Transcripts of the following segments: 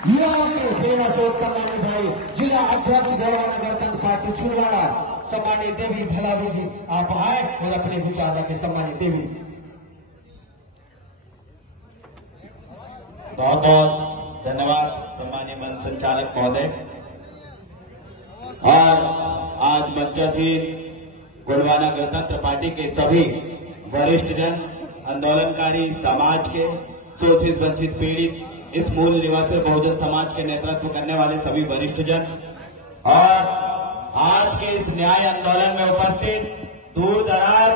सम्मानित भाई जिला अध्यक्ष गोलवाना गणतंत्र पार्टी छिंदवाड़ा सम्मानित देवी भलावी जी आप आए और अपने विचार रखें। सम्मानित देवी, बहुत बहुत धन्यवाद सम्मानीय मंच संचालक महोदय। और आज मंचासीन गोलवाना गणतंत्र पार्टी के सभी वरिष्ठ जन, आंदोलनकारी, समाज के शोषित वंचित पीड़ित, इस मूल निवासी बहुजन समाज के नेतृत्व करने वाले सभी वरिष्ठ जन और आज के इस न्याय आंदोलन में उपस्थित दूर दराज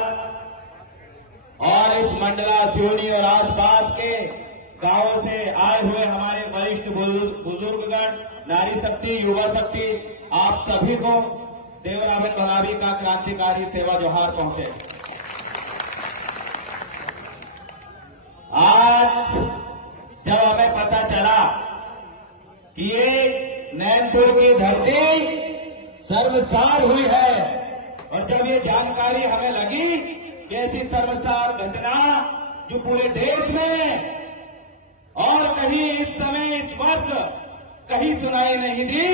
और इस मंडला, सिवनी और आसपास के गांवों से आए हुए हमारे वरिष्ठ बुजुर्गगण, नारी शक्ति, युवा शक्ति, आप सभी को देवराबेन भलावी का क्रांतिकारी सेवा जोहार पहुंचे। आज जब हमें पता चला कि ये नैनपुर की धरती सर्वसार हुई है और जब ये जानकारी हमें लगी कि ऐसी सर्वसार घटना जो पूरे देश में और कहीं इस समय इस वर्ष कहीं सुनाई नहीं दी,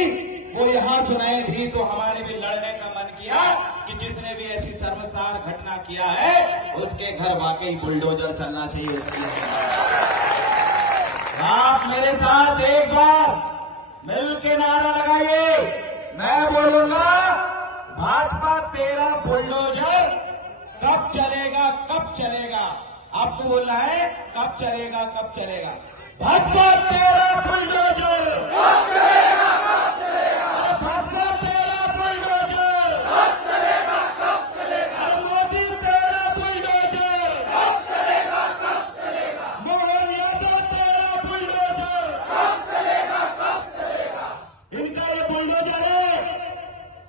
वो यहां सुनाई दी, तो हमारे भी लड़ने का मन किया कि जिसने भी ऐसी सर्वसार घटना किया है उसके घर वाकई बुलडोजर चलना चाहिए। आप मेरे साथ एक बार मिल के नारा लगाइए, मैं बोलूंगा भाजपा तेरा बुलडोजर कब चलेगा, कब चलेगा। आपको बोलना है कब चलेगा, कब चलेगा। भाजपा तेरा बुलडोजर कब चलेगा, कब चलेगा। भाजपा तेरा बुलडोजर कब चलेगा, कब चलेगा। मोदी तेरा बुलडोजर कब चलेगा, कब चलेगा। मोहन यादव तेरा बुलडोजर कब चलेगा, कब चलेगा। इनका ये बुलडोजर है।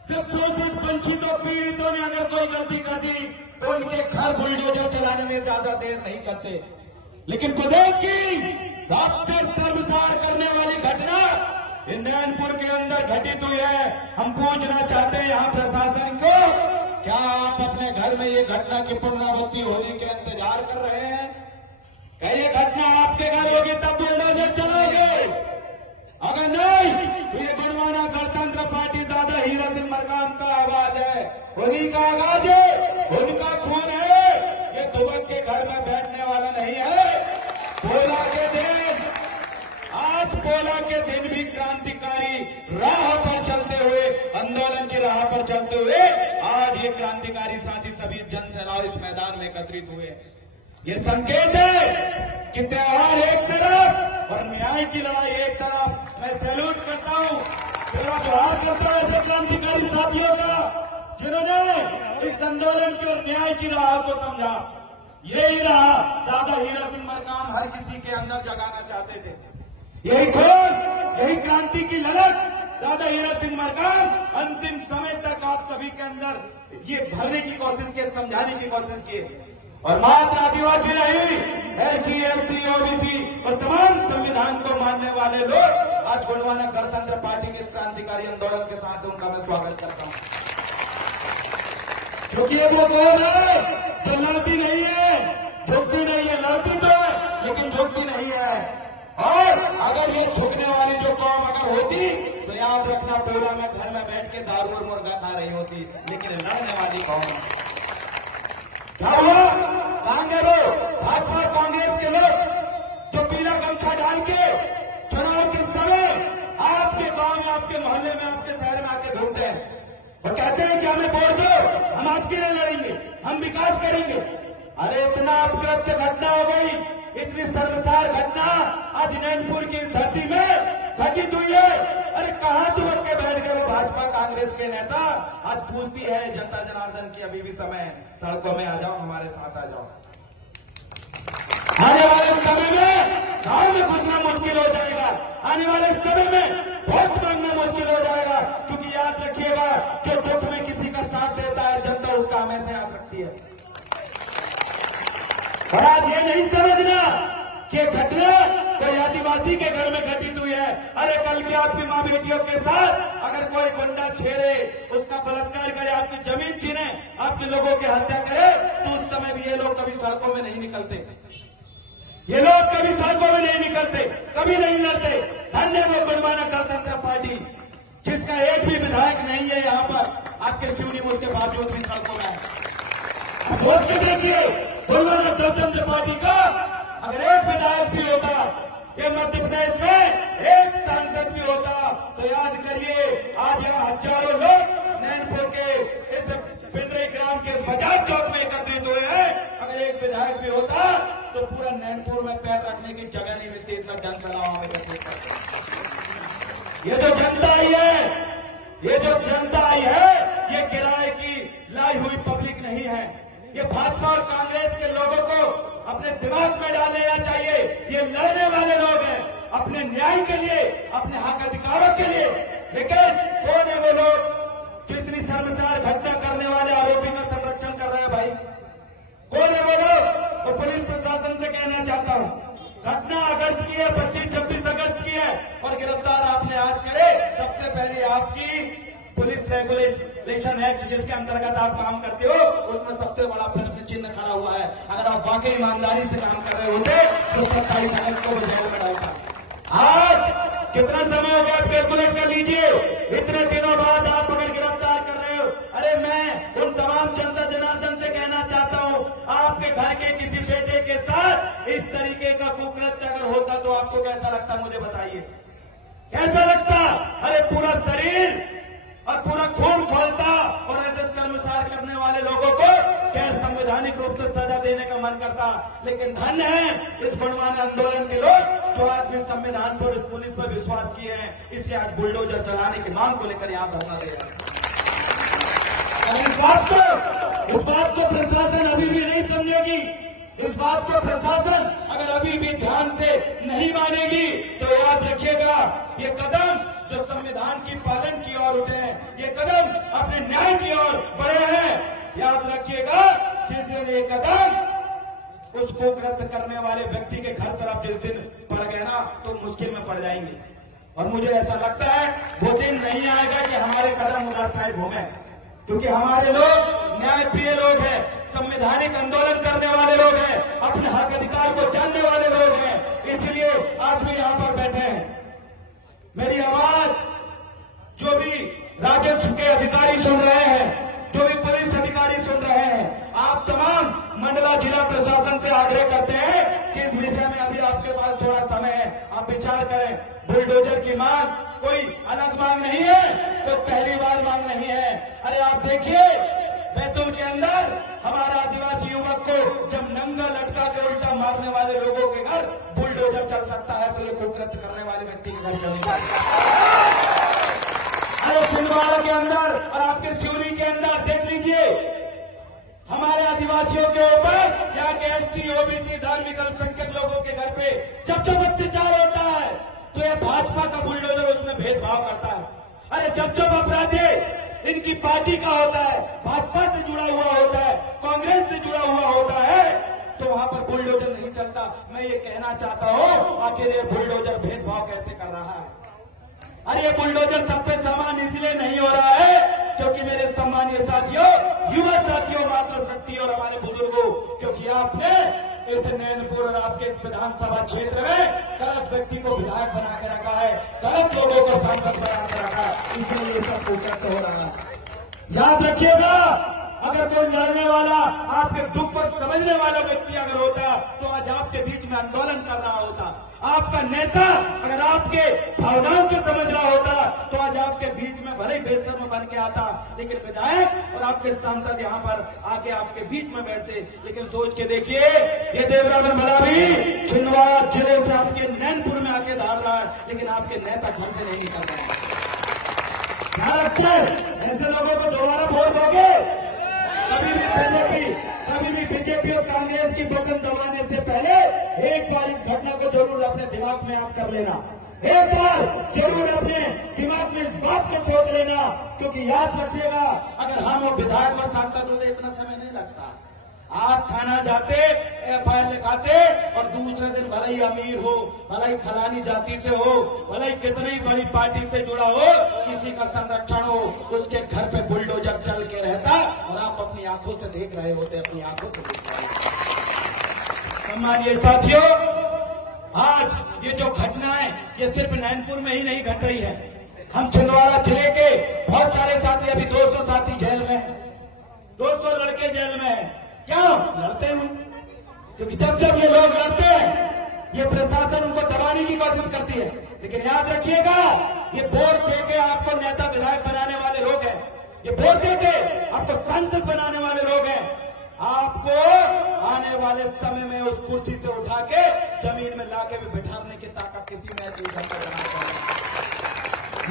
सिर्फ शोषित वंचितों पीड़ितों ने अगर कोई गलती कर दी तो उनके घर बुलडोजर चलाने में ज्यादा देर नहीं करते। लेकिन प्रदेश की सबसे सर्वसार करने वाली घटना नैनपुर के अंदर घटित हुई है। हम पूछना चाहते हैं यहाँ प्रशासन को, क्या आप अपने घर में ये घटना की पुनरावृत्ति होने के इंतजार कर रहे हैं? क्या ये घटना आपके घर होगी तब बुलडोजर चलाओगे? अगर नहीं तो ये गोलवाना गणतंत्र पार्टी दादा हीरा सिंह मरकाम का आवाज है, उन्हीं का आवाज है, उनका खून है। ये दुबक के घर में बैठने वाला नहीं है। पोला के दिन, आज पोला के दिन भी क्रांतिकारी राह पर चलते हुए, आंदोलन की राह पर चलते हुए आज ये क्रांतिकारी साथी सभी जनसेनाओं इस मैदान में एकत्रित हुए। ये संकेत है कि त्योहार एक तरफ और न्याय की लड़ाई एक तरफ। मैं सैल्यूट करता हूं, पूरा जोहार करता हूं ऐसे क्रांतिकारी साथियों का जिन्होंने इस आंदोलन की और न्याय की राह को समझा। यही रहा दादा हीरा सिंह मरकाम हर किसी के अंदर जगाना चाहते थे। यही खोज, यही क्रांति की ललक दादा हीरा सिंह मरकाम अंतिम समय तक आप सभी के अंदर ये भरने की कोशिश की, समझाने की कोशिश की। और मात्र आदिवासी नहीं, एससी, एसटी, ओबीसी और तमाम संविधान को मानने वाले लोग आज गोलवाना गणतंत्र पार्टी के इस क्रांतिकारी आंदोलन के साथ उनका मैं स्वागत करता हूं। क्योंकि ये वो कौन है जो लड़ती नहीं है, झुकती नहीं है। लड़ती तो है लेकिन झुकती नहीं है। और अगर ये झुकने वाली जो कौम अगर होती तो याद रखना, पोला में घर में बैठ के दारू और मुर्गा खा रही होती। लेकिन लड़ने वाली कौम क्या हुआ? कहां गए लोग? भाजपा कांग्रेस के लोग जो पीला गमछा डाल के चुनाव के समय आपके गांव में, आपके मोहल्ले में, आपके शहर में आके घूमते हैं और कहते हैं कि हमें वोट दो, हम आपके लिए लड़ेंगे, हम विकास करेंगे। अरे इतना अपकृत्य घटना हो गई, इतनी सर्वसार घटना आज नैनपुर की इस धरती में घटित हुई है। अरे कहां दुबक के बैठ गए वो भाजपा कांग्रेस के नेता? आज पूछती है जनता जनार्दन की अभी भी समय है, सड़कों में आ जाओ, हमारे साथ आ जाओ। आने वाले समय में गांव में घुसना मुश्किल हो जाएगा, आने वाले समय में वोट मांगना मुश्किल हो जाएगा। क्योंकि याद रखिएगा, जो दुख में किसी का साथ देता है जनता उसका हमेशा याद रखती है। और आज ये नहीं समझना कि घटना कोई आदिवासी के घर में घटित हुई है। अरे कल की आपकी मां बेटियों के साथ अगर कोई गुंडा छेड़े, उसका बलात्कार करे, आपकी जमीन छीने, आपके लोगों की हत्या करे, तो उस समय भी ये लोग कभी सड़कों में नहीं निकलते, ये लोग कभी सड़कों में नहीं निकलते, कभी नहीं लड़ते। धन्य वो पार्टी जिसका एक भी विधायक नहीं है यहाँ पर, आपके सिवनी मुल्क के बावजूद भी सड़कों में सोच के देखिए, दोनों जनता पार्टी का अगर एक विधायक भी होता, ये मध्य प्रदेश में एक सांसद भी होता, तो याद करिए आज यहाँ हजारों लोग नैनपुर के इस पिंडरी ग्राम के बजाज चौक में एकत्रित हुए हैं। अगर एक विधायक भी होता तो पूरा नैनपुर में पैर रखने की जगह नहीं मिलती, इतना जनसभा में एकत्रित करते। ये जो जनता आई है, ये जो जनता आई है, ये किराए की लाई हुई पब्लिक नहीं है। ये भाजपा और कांग्रेस के लोगों को अपने दिमाग में डाल लेना चाहिए। ये लड़ने वाले लोग हैं अपने न्याय के लिए, अपने हक अधिकारों के लिए, लेकिन कौन है वो लोग जो इतनी शर्मसार घटना करने वाले आरोपी का संरक्षण कर रहे हैं? भाई कौन है वो लोग? तो पुलिस प्रशासन से कहना चाहता हूं, घटना अगस्त की है, 25-26 अगस्त की है और गिरफ्तार आपने आज करे। सबसे पहले आपकी पुलिस रेगुलेशन एक्ट जिसके अंतर्गत आप काम करते हो, उसमें सबसे बड़ा प्रश्न चिन्ह खड़ा हुआ है। अगर आप वाकई ईमानदारी से काम कर रहे होते तो 27 अगस्त को जेल में डालता। आज कितना समय हो गया, आप कैलकुलेट कर लीजिए। इतने दिनों बाद आप अगर गिरफ्तार कर रहे हो, अरे मैं उन तमाम जनता जनार्दन से कहना चाहता हूं, आपके घर के किसी बेटे के साथ इस तरीके का कुकृत्य अगर होता तो आपको कैसा लगता? मुझे बताइए, कैसा लगता? अरे पूरा शरीर और पूरा खून खोलता और ऐसे शर्मसार करने वाले लोगों को गैर संवैधानिक रूप से सजा देने का मन करता। लेकिन धन्य है इस गुणमान्य आंदोलन के लोग जो आज भी संविधान पर, पुलिस पर विश्वास किए हैं, इसलिए आज बुलडोजर चलाने की मांग को लेकर यहां धरना दे रहे हैं। इस बात को प्रशासन अभी भी नहीं समझेगी, इस बात को प्रशासन अगर अभी भी ध्यान से नहीं मानेगी तो याद रखिएगा, ये कदम जो संविधान की पालन की ओर उठे हैं, ये कदम अपने न्याय की ओर बढ़े हैं। याद रखिएगा, जिस दिन ये कदम उस कुकृत्य करने वाले व्यक्ति के घर तरफ जिस दिन पड़ गए ना, तो मुश्किल में पड़ जाएंगे। और मुझे ऐसा लगता है वो दिन नहीं आएगा कि हमारे कदम उधर साइड घूमे, क्योंकि हमारे लोग न्याय प्रिय लोग हैं, संवैधानिक आंदोलन करने वाले लोग हैं, अपने हक अधिकार को जानने वाले लोग हैं, इसलिए आज भी यहां पर बैठे हैं। मेरी आवाज जो भी राजस्व के अधिकारी सुन रहे हैं, जो भी पुलिस अधिकारी सुन रहे हैं, आप तमाम मंडला जिला प्रशासन से आग्रह करते हैं कि इस विषय में अभी आपके पास थोड़ा समय है, आप विचार करें। बुलडोजर की मांग कोई अलग मांग नहीं है, तो पहली बार मांग नहीं है। अरे आप देखिए, बैतूल के अंदर हमारा आदिवासी युवक को जब नंगा लटका के उल्टा मारने वाले लोगों के घर बुलडोजर चल सकता है, तो ये कुकृत्य करने वाले व्यक्ति के घर चलेगा। अरे छिंदवाड़ा के अंदर और आपके सिवनी के अंदर देख लीजिए, हमारे आदिवासियों के ऊपर, यहाँ के एसटी, ओबीसी, धार्मिक अल्पसंख्यक लोगों के घर पे जब अत्याचार होता है तो ये भाजपा का बुलडोजर उसमें भेदभाव करता है। अरे जब अपराधी इनकी पार्टी का होता है, भाजपा से जुड़ा हुआ होता है, कांग्रेस से जुड़ा हुआ होता है, तो वहां पर बुलडोजर नहीं चलता। मैं ये कहना चाहता हूं, आखिर ये बुलडोजर भेदभाव कैसे कर रहा है? अरे ये बुलडोजर सब पे समान इसलिए नहीं हो रहा है क्योंकि मेरे सम्मानीय साथियों, युवा साथियों, मातृशक्ति और हमारे बुजुर्गों, क्योंकि आपने इस नैनपुर और आपके इस विधानसभा क्षेत्र में गलत व्यक्ति को विधायक बना के रखा है, गलत लोगों को सांसद बना के रखा है, इसलिए ये सब कुकृत्य हो रहा है। याद रखिएगा, अगर कोई लड़ने वाला, आपके दुख पर समझने वाला व्यक्ति अगर होता तो आज आपके बीच में आंदोलन कर रहा होता। आपका नेता अगर आपके भावनाओं को समझ रहा होता तो आज आपके बीच में भले ही बेहतर में बन के आता, लेकिन विधायक और आपके सांसद यहाँ पर आके आपके बीच में बैठते। लेकिन सोच के देखिए, ये देवरावन भला भी छिंदवाड़ा जिले से आपके नैनपुर में आके धार रहा है, लेकिन आपके नेता घर से नहीं निकल रहे। ऐसे लोगों को दोबारा वोट दोगे? कभी भी बीजेपी और कांग्रेस की बटन दबाने से पहले एक बार इस घटना को जरूर अपने दिमाग में आप कर लेना, एक बार जरूर अपने दिमाग में इस बात को सोच लेना, क्योंकि याद रखिएगा, अगर हम वो विधायक और सांसद होते इतना समय नहीं लगता। आज थाना जाते, एफआईआर लिखाते और दूसरे दिन भले ही अमीर हो, भले ही फलानी जाति से हो, भले ही कितनी बड़ी पार्टी से जुड़ा हो, किसी का संरक्षण हो, उसके घर पे बुलडोजर चल के रहता और आप अपनी आंखों से देख रहे होते, अपनी आंखों से देख रहे होते। सम्मानीय साथियों, आज ये जो घटना है, ये सिर्फ नैनपुर में ही नहीं घट रही है, हम छिंदवाड़ा जिले के बहुत सारे साथी, अभी 200 साथी जेल में हैं, 200 लड़के जेल में हैं। क्यों लड़ते हैं? क्योंकि जब जब ये लोग लड़ते हैं ये प्रशासन उनको दबाने की कोशिश करती है। लेकिन याद रखिएगा, ये वोट देके आपको नेता विधायक बनाने वाले लोग हैं, ये वोट देके आपको सांसद बनाने वाले लोग हैं। आपको आने वाले समय में उस कुर्सी से उठा के जमीन में लाके भी बिठाने की ताकत किसी में ऐसी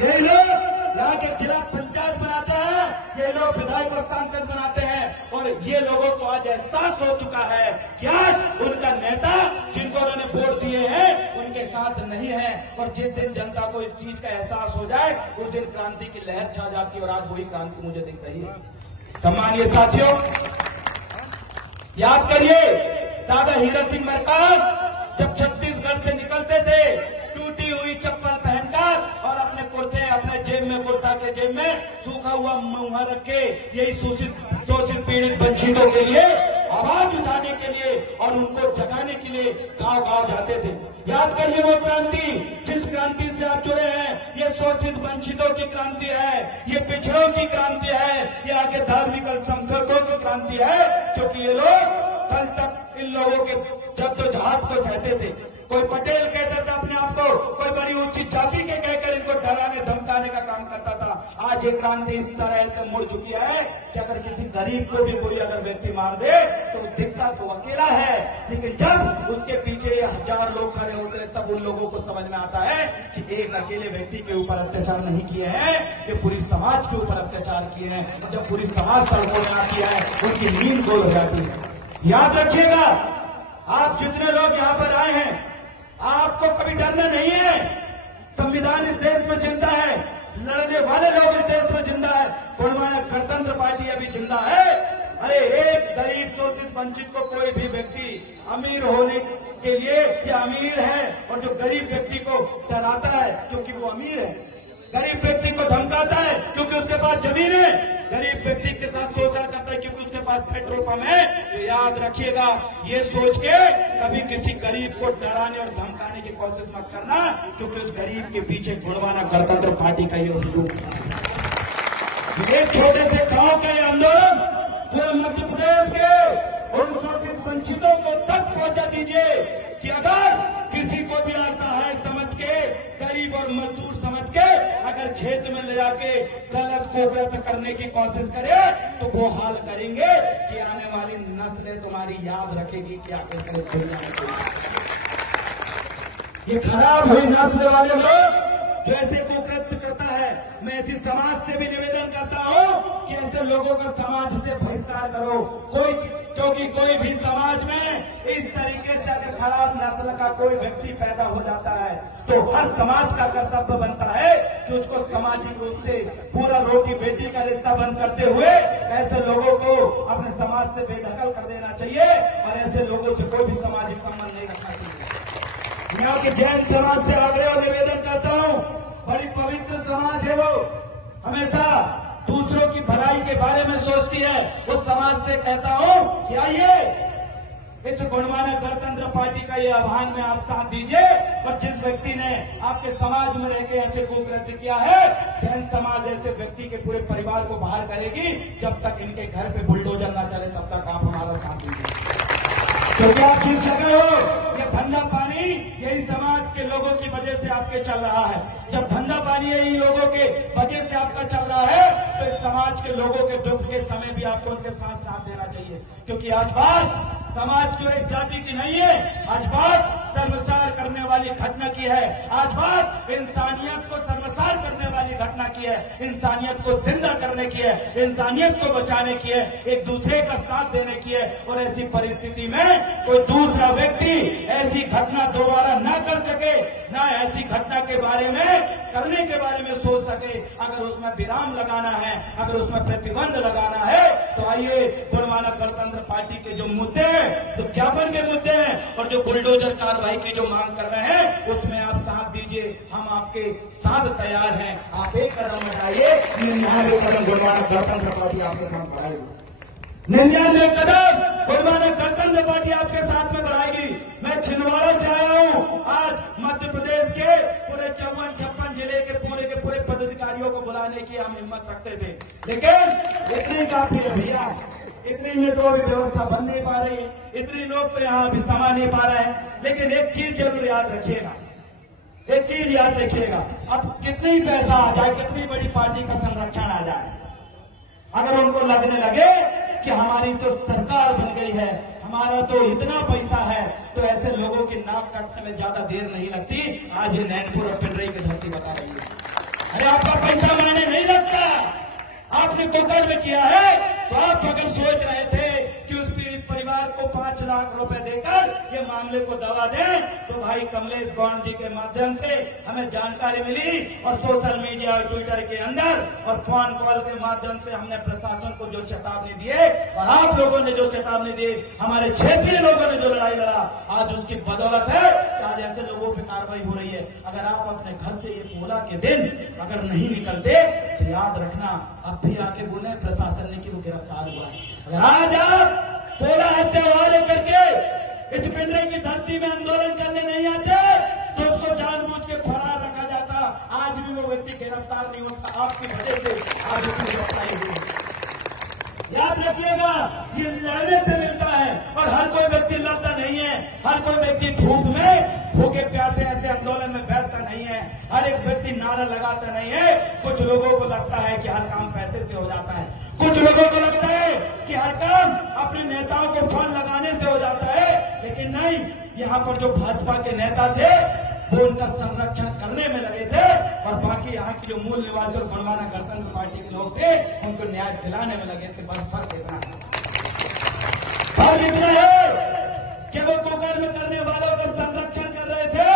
ये लोग यहाँ के जिला पंचायत बनाते हैं, ये लोग विधायक और सांसद बनाते हैं। और ये लोगों को आज एहसास हो चुका है कि आज उनका नेता जिनको उन्होंने वोट दिए हैं उनके साथ नहीं है। और जिस दिन जनता को इस चीज का एहसास हो जाए उस दिन क्रांति की लहर छा जाती है। और आज वही क्रांति मुझे दिख रही है। सम्मानीय साथियों, याद करिए दादा हीरा सिंह मरकाम जब छत्तीसगढ़ से निकलते थे टूटी हुई चप्पल पहनकर और अपने कुर्ते, अपने जेब में, कुर्ता के जेब में सूखा हुआ मुंह रख के यही शोषित पीड़ित वंचितों के लिए आवाज उठाने के लिए और उनको जगाने के लिए गांव गांव जाते थे। याद करिए वो क्रांति, जिस क्रांति से आप जुड़े हैं, ये शोषित वंचितों की क्रांति है, ये पिछड़ों की क्रांति है, ये आगे धार्मिक अल्पसंख्यकों की क्रांति है। क्योंकि ये लोग कल तक इन लोगों के जद्दोजहद को सहते थे। कोई पटेल कहता था अपने आप को, कोई बड़ी ऊंची जाति के कहकर इनको डराने धमकाने का काम करता था। आज ये क्रांति इस तरह से मुड़ चुकी है कि अगर किसी गरीब को भी कोई अगर व्यक्ति मार दे तो दिखता तो अकेला है, लेकिन जब उसके पीछे ये 1000 लोग खड़े होते हैं तब उन लोगों को समझ में आता है कि एक अकेले व्यक्ति के ऊपर अत्याचार नहीं किए हैं, ये पूरी समाज के ऊपर अत्याचार किए हैं। और जब पूरी समाज सड़कों में आती है उनकी नींद गोल हो जाती है। याद रखिएगा, आप जितने लोग यहाँ पर आए हैं आपको कभी डरना नहीं है। संविधान इस देश में जिंदा है, लड़ने वाले लोग इस देश में जिंदा है। गुणमान्य गणतंत्र पार्टी अभी जिंदा है। अरे एक गरीब शोषित वंचित को कोई भी व्यक्ति अमीर होने के लिए या अमीर है और जो गरीब व्यक्ति को डराता है क्योंकि वो अमीर है, गरीब व्यक्ति को धमकाता है क्योंकि उसके पास जमीन है, गरीब व्यक्ति के साथ शोषण करता है क्योंकि उसके पास पेट्रोल पंप है, तो याद रखिएगा ये सोच के कभी किसी गरीब को डराने और धमकाने की कोशिश मत करना, क्योंकि उस गरीब के पीछे गुणवाना गणतंत्र पार्टी का ये वजूद है। एक छोटे से गांव का ये आंदोलन पूरे मध्य प्रदेश के उन शोषित वंचितों को तक पहुंचा दीजिए कि अगर किसी को भी असहाय समझ के, गरीब और मजदूर समझ के अगर खेत में ले जाके गलत कुकृत्य करने की कोशिश करे तो वो हाल करेंगे कि आने वाली नस्लें तुम्हारी याद रखेगी क्या कहते। ये खराब हुई नस्ल वाले लोग जो ऐसे कुकृत्य करता है, मैं ऐसी समाज से भी निवेदन करता हूँ कि ऐसे लोगों का समाज से बहिष्कार करो। क्योंकि कोई भी समाज में इस तरीके से अगर खराब नस्ल का कोई व्यक्ति पैदा हो जाता है तो हर समाज का कर्तव्य बनता है कि उसको सामाजिक रूप से पूरा रोटी बेटी का रिश्ता बंद करते हुए ऐसे लोगों को अपने समाज से बेदखल कर देना चाहिए और ऐसे लोगों से कोई भी सामाजिक संबंध नहीं रखना चाहिए। यहाँ के जैन समाज से आग्रह और निवेदन करता हूँ, बड़ी पवित्र समाज है वो, हमेशा दूसरों की भलाई के बारे में सोचती है। उस समाज से कहता हूँ कि आइए इस गुणवाना गणतंत्र पार्टी का ये आह्वान में आप साथ दीजिए। और जिस व्यक्ति ने आपके समाज में रहकर ऐसे कुकृत्य किया है, जैन समाज ऐसे व्यक्ति के पूरे परिवार को बाहर करेगी। जब तक इनके घर पे बुलडोजर न चले तब तक आप हमारा साथ दीजिए, क्योंकि आप जीत सके हो। ये धंधा पानी यही समाज के लोगों की वजह से आपके चल रहा है। जब धंधा पानी यही लोगों के वजह से आपका चल रहा है तो इस समाज के लोगों के दुख के समय भी आपको उनके साथ देना चाहिए। क्योंकि आज बात समाज की एक जाति की नहीं है, आज बात सर्वसार करने वाली घटना की है। आज बात इंसानियत को सर्वसार करने वाली घटना की है, इंसानियत को जिंदा करने की है, इंसानियत को बचाने की है, एक दूसरे का साथ देने की है। और ऐसी परिस्थिति में कोई दूसरा व्यक्ति ऐसी घटना दोबारा न कर सके, न ऐसी घटना के बारे में करने के बारे में सोच सके। अगर उसमें विराम लगाना है, अगर उसमें प्रतिबंध लगाना है तो आइए गुणवाना गणतंत्र पार्टी के जो मुद्दे हैं, जो ज्ञापन के मुद्दे हैं और जो बुलडोजर कार्रवाई की जो मांग कर रहे हैं उसमें आप साथ दीजिए। हम आपके साथ तैयार हैं। आप एक कदम बढ़ाइए, 99 कदम गुणवाना गणतंत्र पार्टी आपके साथ बढ़ाएगी। 99 कदम गुणवाना गणतंत्र पार्टी आपके साथ में बढ़ाएगी। मैं छिंदवाड़ा से आया हूँ। आज मध्य प्रदेश के पूरे 54-56 जिले के पूरे पदाधिकारी अधिकारियों को बुलाने की हम हिम्मत रखते थे, लेकिन इतनी काफी है भैया, इतनी में तो अभी व्यवस्था बन नहीं पा रही है, इतने लोग तो यहाँ अभी समा नहीं पा रहे हैं। लेकिन एक चीज जरूर याद रखिएगा, एक चीज याद रखिएगा, अब कितनी पैसा आ जाए, कितनी बड़ी पार्टी का संरक्षण आ जाए, अगर उनको लगने लगे कि हमारी तो सरकार बन गई है, हमारा तो इतना पैसा है, तो ऐसे लोगों की नाक काटने में ज्यादा देर नहीं लगती। आज ये नैनपुर और पिंडरई की धरती बता रही है। अरे आपका पैसा मायने नहीं लगता, आपने कोकण में किया है, तो आप अगर सोच रहे थे कि उस पीड़ित परिवार को 5 लाख रुपए देकर ये मामले को दबा दें, तो भाई कमलेश गौंड जी के माध्यम से हमें जानकारी मिली और सोशल मीडिया और ट्विटर के अंदर और फोन कॉल के माध्यम से हमने प्रशासन को जो चेतावनी दिए और आप लोगों ने जो चेतावनी दी, हमारे क्षेत्रीय लोगों ने जो लड़ाई लड़ा, आज उसकी बदौलत है कि आज ऐसे लोगों पर कार्रवाई हो रही है। अगर आप अपने घर से ये पोला के दिन अगर नहीं निकलते तो याद रखना अब भी आके बोले प्रशासन ने कि वो गिरफ्तार हुआ है। अगर आज आप पोला हत्या वाले करके इस पिंडरई की धरती में आंदोलन करने नहीं आते तो उसको जानबूझ के फरार रखा जाता, आज भी वो व्यक्ति गिरफ्तार नहीं होता, आपकी वजह से आज उसकी गिरफ्तारी हुई। याद रखिएगा, ये लड़ने से मिलता है और हर कोई व्यक्ति लड़ता नहीं है, हर कोई व्यक्ति धूप में भूखे प्यासे ऐसे आंदोलन में बैठता नहीं है, हर एक व्यक्ति नारा लगाता नहीं है। कुछ लोगों को लगता है कि हर काम पैसे से हो जाता है, कुछ लोगों को लगता है कि हर काम अपने नेताओं को फोन लगाने से हो जाता है, लेकिन नहीं, यहाँ पर जो भाजपा के नेता थे वो उनका संरक्षण करने में लगे थे और बाकी यहाँ की जो मूल निवासी और गोंडवाना गणतंत्र पार्टी के लोग थे उनको न्याय दिलाने में लगे थे। बस फर्क इतना है कि वो कोकण में करने वालों का संरक्षण कर रहे थे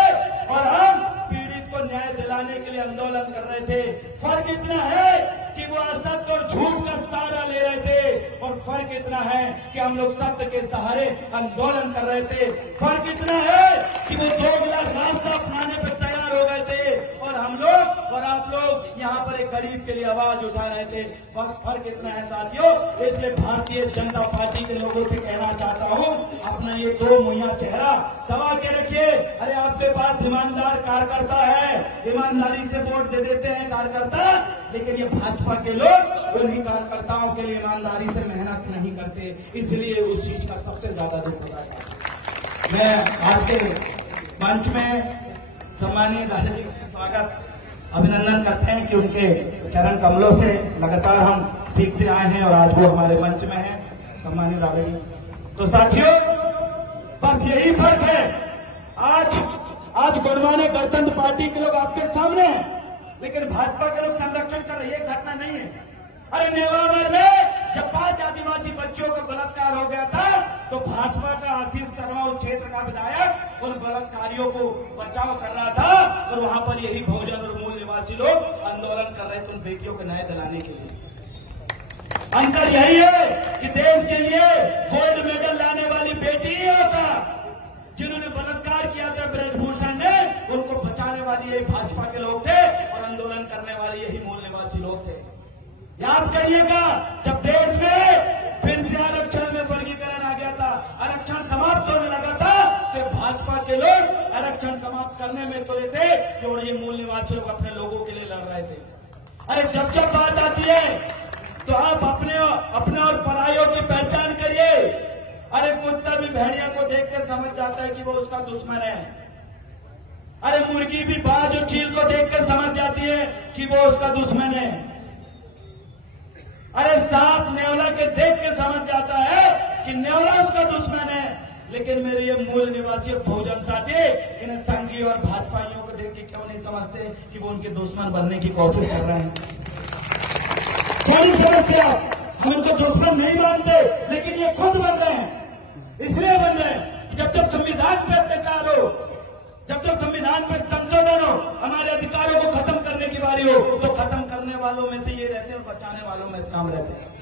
और हम पीड़ित को न्याय दिलाने के लिए आंदोलन कर रहे थे। फर्क इतना है कि वो असत्य और झूठ का सहारा ले रहे थे और फर्क इतना है कि हम लोग सत्य के सहारे आंदोलन कर रहे थे। फर्क इतना है कि वो 2 गिलास रास्ता अपनाने पर तैयार हो गए थे और हम लोग और आप लोग यहाँ पर एक गरीब के लिए आवाज उठा रहे थे। बस फर्क इतना है साथियों, इसलिए भारतीय जनता पार्टी के लोगों से कहना चाहता हूँ, अपना ये 2 मुहैया चेहरा दबा के रखिए। अरे आपके पास ईमानदार कार्यकर्ता है, ईमानदारी से वोट दे देते हैं कार्यकर्ता, लेकिन ये भाजपा के लोग उन्हीं कार्यकर्ताओं के लिए ईमानदारी से मेहनत नहीं करते, इसलिए उस चीज का सबसे ज्यादा दुख होता है। मैं आज के मंच में सम्मानीय दादा जी का स्वागत अभिनंदन करते हैं कि उनके चरण कमलों से लगातार हम सीखते आए हैं और आज वो हमारे मंच में हैं, सम्मानीय दादा जी। तो साथियों, बस यही फर्क है, आज गोंडवाना गणतंत्र पार्टी के लोग आपके सामने हैं, लेकिन भाजपा के लोग संरक्षण कर रही है, घटना नहीं है। अरे नेवावर में जब 5 आदिवासी बच्चों का बलात्कार हो गया था तो भाजपा का आशीष शर्मा उस क्षेत्र का विधायक उन बलात्कारियों को बचाव कर रहा था और वहां पर यही बहुजन और मूल निवासी लोग आंदोलन कर रहे थे उन बेटियों को न्याय दिलाने के लिए। अंतर यही है कि देश के लिए गोल्ड मेडल लाने वाली बेटी ही होता, जिन्होंने बलात्कार किया था ब्रजभूषण ने, उनको बचाने वाली यही भाजपा के लोग थे और आंदोलन करने वाले यही मूल निवासी लोग थे। याद करिएगा, जब देश में फिर से आरक्षण में वर्गीकरण आ गया था, आरक्षण समाप्त होने लगा था, तो भाजपा के लोग आरक्षण समाप्त करने में तुले थे और ये मूल निवासी लोग अपने लोगों के लिए लड़ रहे थे। अरे जब बात आती है तो आप अपने और परायों की पहचान करिए। अरे कुत्ता भी भेड़िया को देख के समझ जाता है कि वो उसका दुश्मन है। अरे मुर्गी भी बाज और चील को देख के समझ जाती है कि वो उसका दुश्मन है। अरे सांप नेवला के देख के समझ जाता है कि नेवला उसका दुश्मन है, लेकिन मेरे ये मूल निवासी बहुजन साथी इन्हें संघी और भाजपाइयों को देख के क्यों नहीं समझते कि वो उनके दुश्मन बनने की कोशिश कर रहे हैं? क्यों समझते आप? हम उनको दुश्मन नहीं मानते, लेकिन ये खुद बन रहे हैं। इसलिए बन रहे हैं कि जब संविधान पे अत्याचार हो, जब संविधान पे संशोधन हो, हमारे अधिकारों को खत्म करने की बारी हो, तो खत्म करने वालों में से ये रहते हैं और बचाने वालों में से हम रहते हैं।